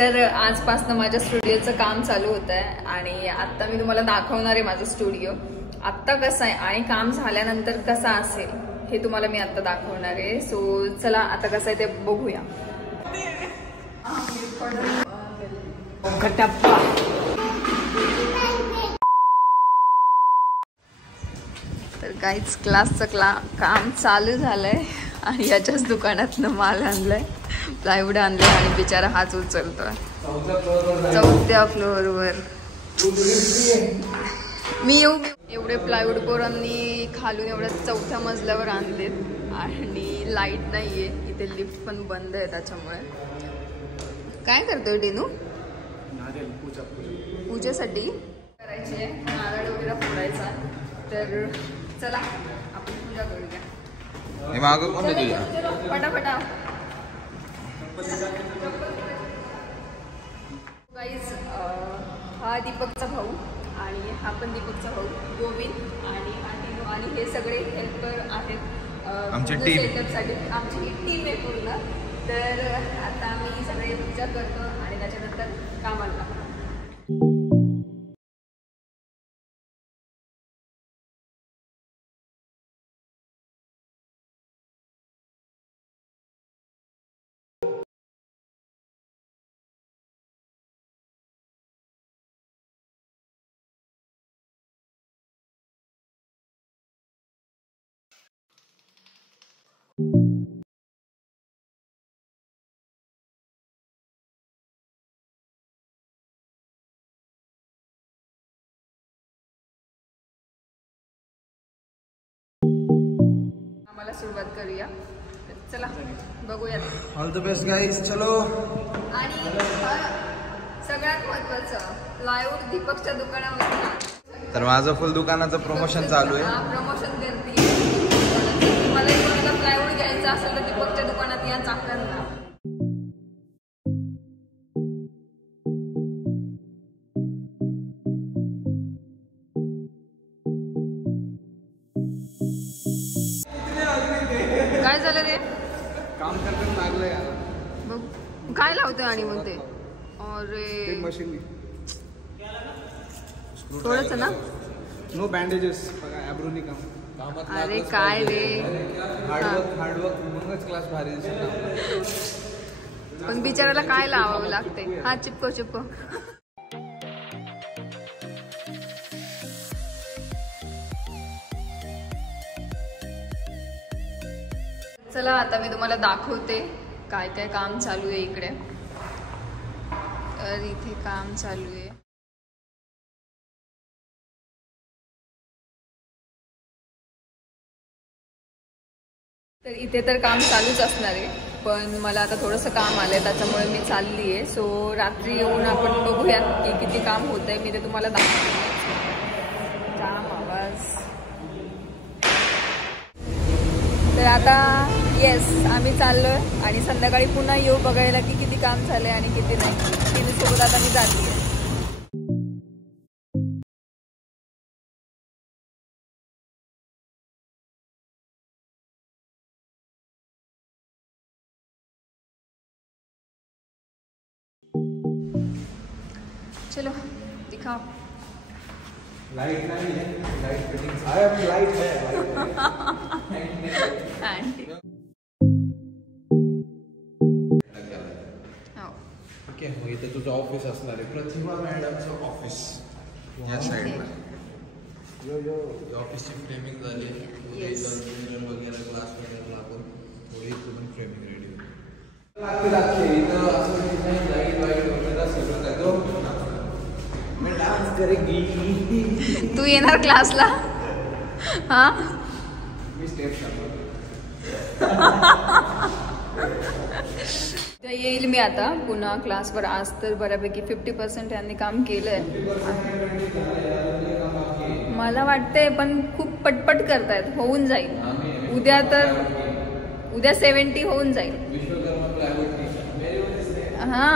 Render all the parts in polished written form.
तर आजपासून माझ्या स्टुडिओचं काम चालू होत आहे आणि आता मी तुम्हाला दाखवणार आहे माझा स्टुडिओ आत्ता कसा आहे आणि काम झाल्यानंतर कसा असेल हे तुम्हाला मी आता दाखवणार आहे. सो चला आता कसं आहे ते बघूया. तर काहीच क्लासचं काम चालू झालंय आणि याच्याच दुकानातनं माल आणलाय, प्लायवूड आणलंय आणि बिचारा हाच उचलतोय 4थ्या फ्लोअरवर. मी एवढे प्लायवूड पोरांनी खालून एवढ्या 4थ्या मजल्यावर आणलेत आणि लाईट नाहीये इथे, लिफ्ट पण बंद आहे त्याच्यामुळे. काय करतोय टिनू? पूजेसाठी करायची आहे, नारळ वगैरे फोडायचा. तर चला आपण पूजा करूया. फटाफटा गाईज, हा दीपकचा भाऊ आणि हा पण दीपकचा भाऊ गोविंद आणि हा टिनू आणि हे सगळे हेल्पर आहेत आमच्या सेटअपसाठी. आमची ही टीम आहे पूर्ण. तर आता आम्ही सगळे पूजा करतो आणि त्याच्यानंतर कामाला लागतो. आम्हाला सुरुवात करूया. चला बघूया. ऑल द बेस्ट गाईज, चलो. आणि सगळ्यात महत्वाचं प्लायवूड दीपकच्या दुकानामध्ये. तर माझं फुल दुकानाचं प्रमोशन चालू आहे. प्रमोशन करते. मला कोणाला प्लायवूड घ्यायचं असेल तर दीपकच्या दुकानात या चाकणला. काय झालं रे? काम करताना लागलंय बघ काय लावतोय आणि मग ते अरे मशीन थोडंच ना. No bandages. बघा ॲब्रोनी काम. अरे काय रे, हार्डवर्क मगच क्लास भारी दिसत. पण बिचाराला काय लावावं लागते. हा चिपको चिपको. चला आता मी तुम्हाला दाखवते काय काय काम चालू आहे इकडे. तर इथे काम चालू आहे. तर इथे तर काम चालूच असणार आहे, पण मला आता थोडंसं काम आलंय त्याच्यामुळे मी चालली आहे. सो रात्री येऊन आपण बघूयात की किती काम होतंय. मी ते तुम्हाला दाखवते. काम आवाज. तर आता येस आम्ही चाललोय आणि संध्याकाळी पुन्हा येऊ बघायला की किती काम झालंय आणि किती नाही. तिच्यासोबत आता मी जाते. चलो दिखाओ. लाइट नहीं है, light fitting. I am light है. ओके, मग इथे तुझं ऑफिस असणार आहे. प्रतिभा मॅडमचं ऑफिस या साईडला. यो ऑफिसची फ्रेमिंग झाली. वगैरे ग्लास वगैरे लागून थोडी पण फ्रेमिंग रेडी लागते. इथं असं लाईट वगैरे सगळं काय तो मी डान्स करेगी. तू येणार क्लासला? हा मी स्टेप येईल मी आता पुन्हा क्लासवर. आज तर बऱ्यापैकी 50% यांनी काम केलंय मला वाटतंय, पण खूप पटपट करतायत. होऊन जाईल उद्या. तर उद्या 70 होऊन जाईल. हा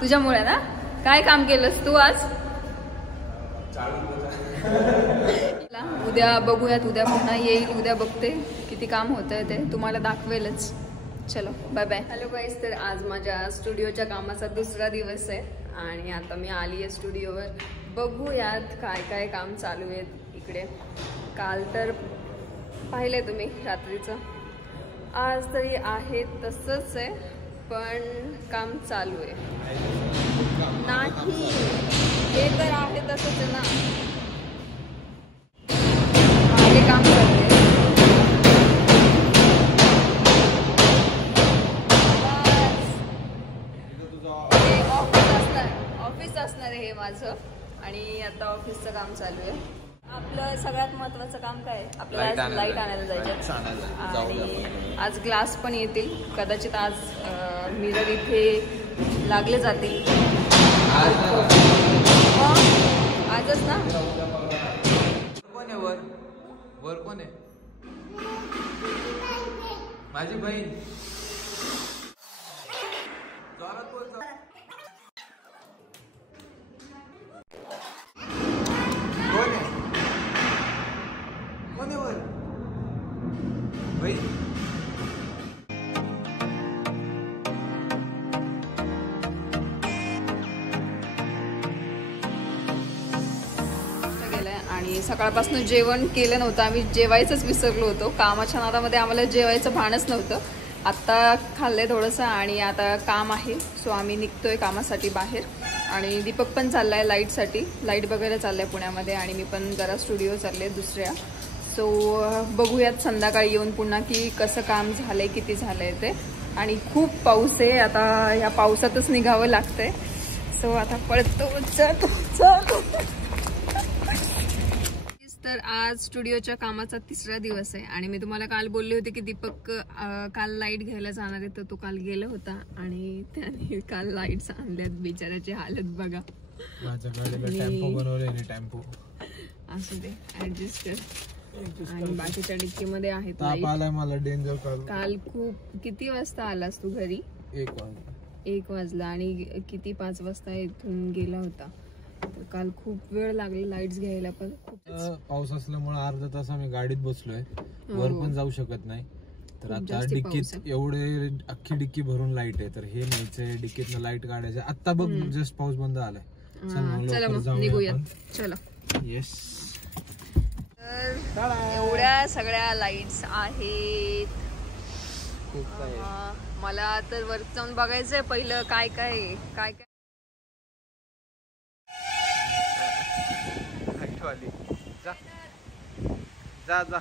तुझ्यामुळे ना. काय काम केलंस तू आज? उद्या बघूयात. उद्या पुन्हा येईल. उद्या बघते किती काम होतंय ते तुम्हाला दाखवेलच. चलो बाय बाय. हॅलो गाईस, तर आज माझ्या स्टुडिओच्या कामाचा दुसरा दिवस आहे आणि आता मी आली आहे स्टुडिओवर. बघूयात काय काय काम चालू आहेत इकडे. काल तर पाहिलंय तुम्ही रात्रीचं, आज तरी आहे तसंच आहे पण काम चालू आहे. नाही हे तर आहे तसंच आहे ना, मागे काम करते. ऑफिस असणार आहे हे माझं आणि आता ऑफिसचं काम चालू आहे. आपलं सगळ्यात महत्त्वाचं काम काय आहे, आपल्याला लाईट आणायला जायचं आणि आज ग्लास पण येतील कदाचित. आज मिरर इथे लागले जातील आजच ना. कोण आहे वर? वर कोण आहे? माझी बहीण. आणि सकाळपासून जेवण केलं नव्हतं, आम्ही जेवायचंच विसरलो होतो. कामाच्या नादामध्ये आम्हाला जेवायचं भानच नव्हतं. आत्ता खाल्लंय थोडंसं आणि आता काम आहे सो आम्ही निघतोय कामासाठी बाहेर. आणि दीपक पण चाललाय लाईटसाठी, लाईट बघायला चाललाय पुण्यामध्ये आणि मी पण जरा स्टुडिओ चालले दुसऱ्या. सो बघूयात संध्याकाळी येऊन पुन्हा की कसं काम झालंय, किती झालंय ते. आणि खूप पाऊस आहे आता, ह्या पावसातच निघावं लागतंय. सो आता पळतो जातो. तर आज स्टुडिओच्या कामाचा तिसरा दिवस आहे आणि मी तुम्हाला काल बोलले होते की दीपक काल लाईट घ्यायला जाणार आहे, तर तो काल गेला होता आणि त्याने काल लाईट्स आणल्यात. बिचाराची हालत बघा. माझ्या गाडीला टेम्पो बनवलेली, टेम्पो असू दे ऍडजस्ट कर. आणि बाकीच्या डिक्कीमध्ये आहेत ताप आलाय मला डेंजर. काल खूप किती वाजता आलास तू घरी? 1 वाजला आणि किती 5 वाजता इथून गेला होता. तर काल खूप वेळ लागला लाईट्स घ्यायला. पण पाऊस असल्यामुळे अर्धा तास आम्ही गाडीत बसलोय, वर पण जाऊ शकत नाही. तर आता डिक्कीत एवढे अख्खी डिक्की भरून लाईट आहे, तर हे न्यायचंय डिक्कीतनं लाईट काढायचं. आता बघ जस्ट पाऊस बंद आलाय. चला मग निघूयात. चला. येस. तर एवढ्या सगळ्या लाईट्स आहेत. मला तर वरती जाऊन बघायचंय पहिलं काय काय काय काय. जा जा.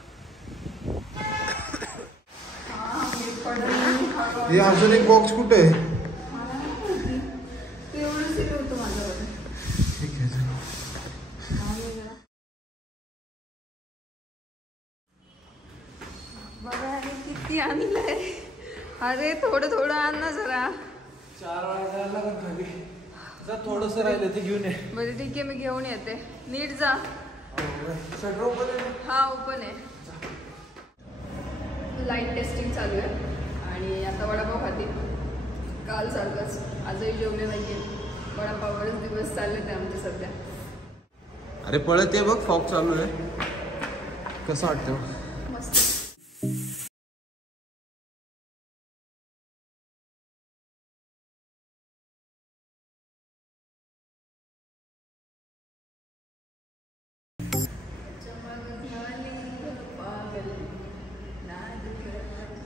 हे अजून एक बॉक्स कुठे आहे? ठीक आहे. बघा किती आणलंय. अरे थोडं आण ना जरा. 4 वेळा जायला लागेल खाली. जा थोडंसं राहिलं ते घेऊन ये. बरं ठीक आहे, मी घेऊन येते. नीट जा. हा ओपन आहे. लाईट टेस्टिंग चालू आहे आणि आता वडापाव खाते. काल चालूच, आजही जेवले नाहीये. वडापाववरच दिवस चालले ते आमचे सध्या. अरे पळत ये बघ, फॉग चालू आहे. कसं वाटतं? मस्त.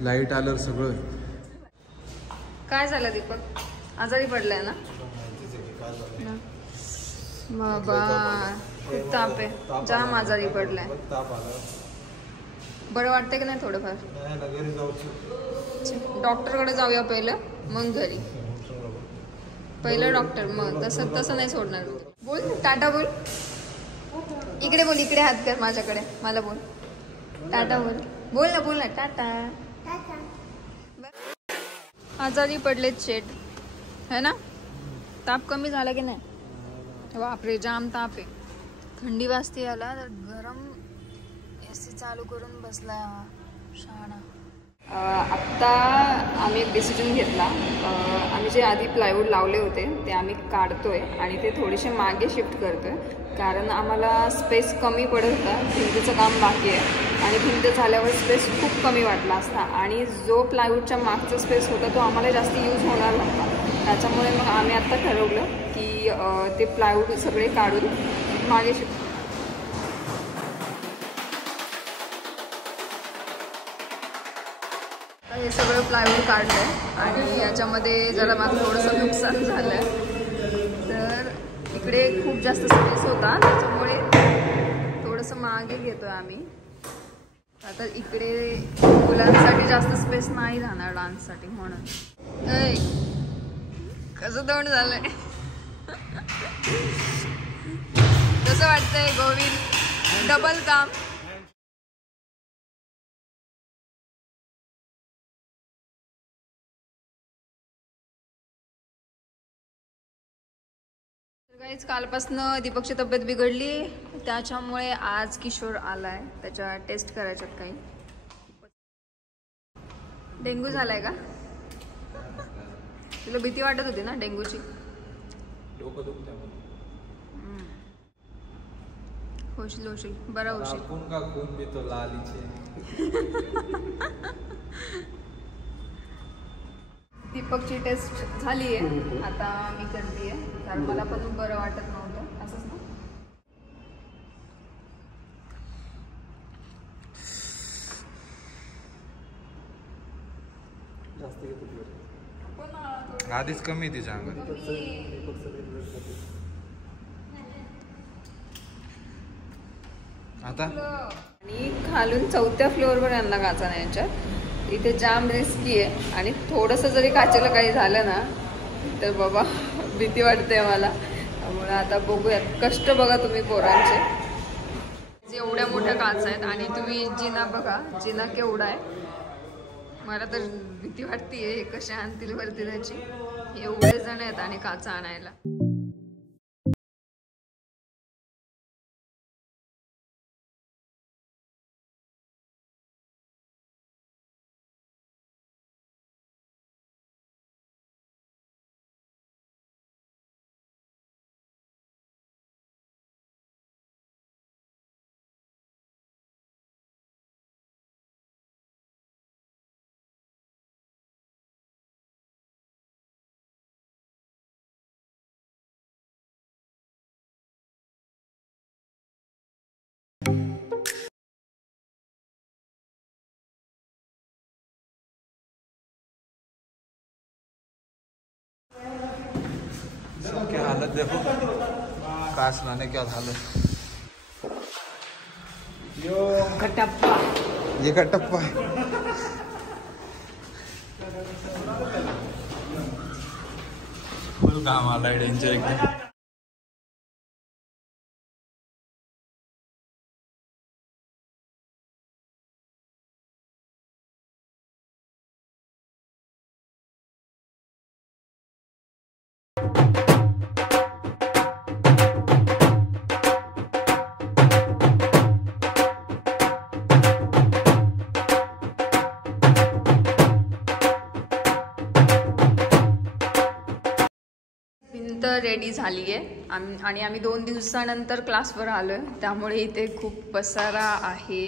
लाईट आल्यावर सगळं. काय झालं दीपक? आजारी पडलाय ना? बाबा खूप ताप आहे, जाम आजारी पडलाय. बरं वाटतंय की नाही थोडंफार? डॉक्टरकडे जाऊया पहिलं, मग घरी. पहिलं डॉक्टर, मग तसं नाही सोडणार. बोल टाटा बोल. इकडे बोल, इकडे हात कर माझ्याकडे, मला बोल. टाटा बोल ना टाटा. आजारी पडलेत शेट है ना? ताप कमी झाला की नाही? बापरे जाम ताप आहे. थंडी वाजते याला, तर गरम एसी चालू करून बसला शहाणा. आत्ता आम्ही एक डिसिजन घेतला. आम्ही जे आधी प्लायवूड लावले होते ते आम्ही काढतोय आणि ते थोडेसे मागे शिफ्ट करतोय, कारण आम्हाला स्पेस कमी पडत होता. भिंतीचं काम बाकी आहे आणि भिंत झाल्यावर स्पेस खूप कमी वाटला असता आणि जो प्लायवूडच्या मागचा स्पेस होता तो आम्हाला जास्त यूज होणार नव्हता. त्याच्यामुळे मग आम्ही आत्ता ठरवलं की ते प्लायवूड सगळे काढून मागे हे सगळं प्लायवूड काढलं आहे आणि याच्यामध्ये जरा माझं थोडंसं नुकसान झालं आहे. तर इकडे खूप जास्त स्पेस होता त्याच्यामुळे थोडंसं मागे घेतो आहे आम्ही. आता इकडे मुलांसाठी जास्त स्पेस नाही राहणार डान्ससाठी म्हणून. कसं तोंड झालंय कसं वाटतंय गोविंद? डबल काम. गाईज कालपासनं दीपकची तब्येत बिघडली त्याच्यामुळे आज किशोर आलाय त्याच्या टेस्ट करायच्यात. काही डेंग्यू झालाय का? तुला भीती वाटत होती ना डेंग्यूची? होशील होशील बरा होशील. दीपकची टेस्ट झाली आहे आता मी करते आहे कारण मला पण बरं वाटत नव्हतं. असंच ना? आधीच कमी आहे तिच्या अंगात. आता आणि खालून 4थ्या फ्लोअरवर यांना काचा न्यायच्यात. इथे जाम रिस्की आहे आणि थोडंसं जरी काचेला काही झालं ना तर बाबा भीती वाटते मला. त्यामुळे आता बघूयात. कष्ट बघा तुम्ही पोरांचे. एवढ्या मोठ्या काचा आहेत आणि तुम्ही जिना बघा. जिना केवढा आहे. मला तर भीती वाटतेय कशा आणतील वरती त्याची. एवढे जण आहेत आणि काचा आणायला. क्या हालत देखो काश लाने क्या हालत. यो कटप्पा. ये कटप्पा है. फुल काम आला डेंजर एकदम. रेडी झाली आहे आणि आम्ही 2 दिवसानंतर क्लासवर आलो आहे. त्यामुळे इथे खूप पसारा आहे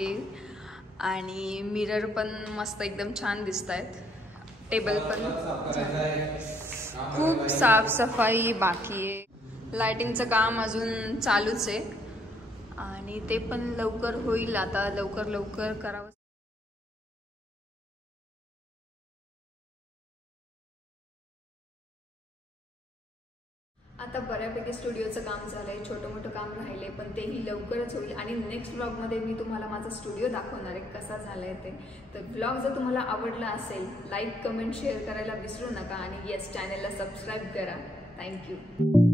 आणि मिरर पण मस्त एकदम छान दिसत आहेत. टेबल पण खूप साफसफाई बाकी आहे. लायटिंगचं काम अजून चालूच आहे आणि ते पण लवकर होईल. आता लवकर करावं. आता बऱ्यापैकी स्टुडिओचं काम झालंय. छोटं मोठं काम राहिले पण तेही लवकरच होईल आणि नेक्स्ट व्लॉगमध्ये मी तुम्हाला माझा स्टुडिओ दाखवणार आहे कसा झालाय ते. तर व्लॉग जर तुम्हाला आवडला असेल लाईक कमेंट शेअर करायला विसरू नका आणि येस चॅनलला सबस्क्राईब करा. थँक्यू.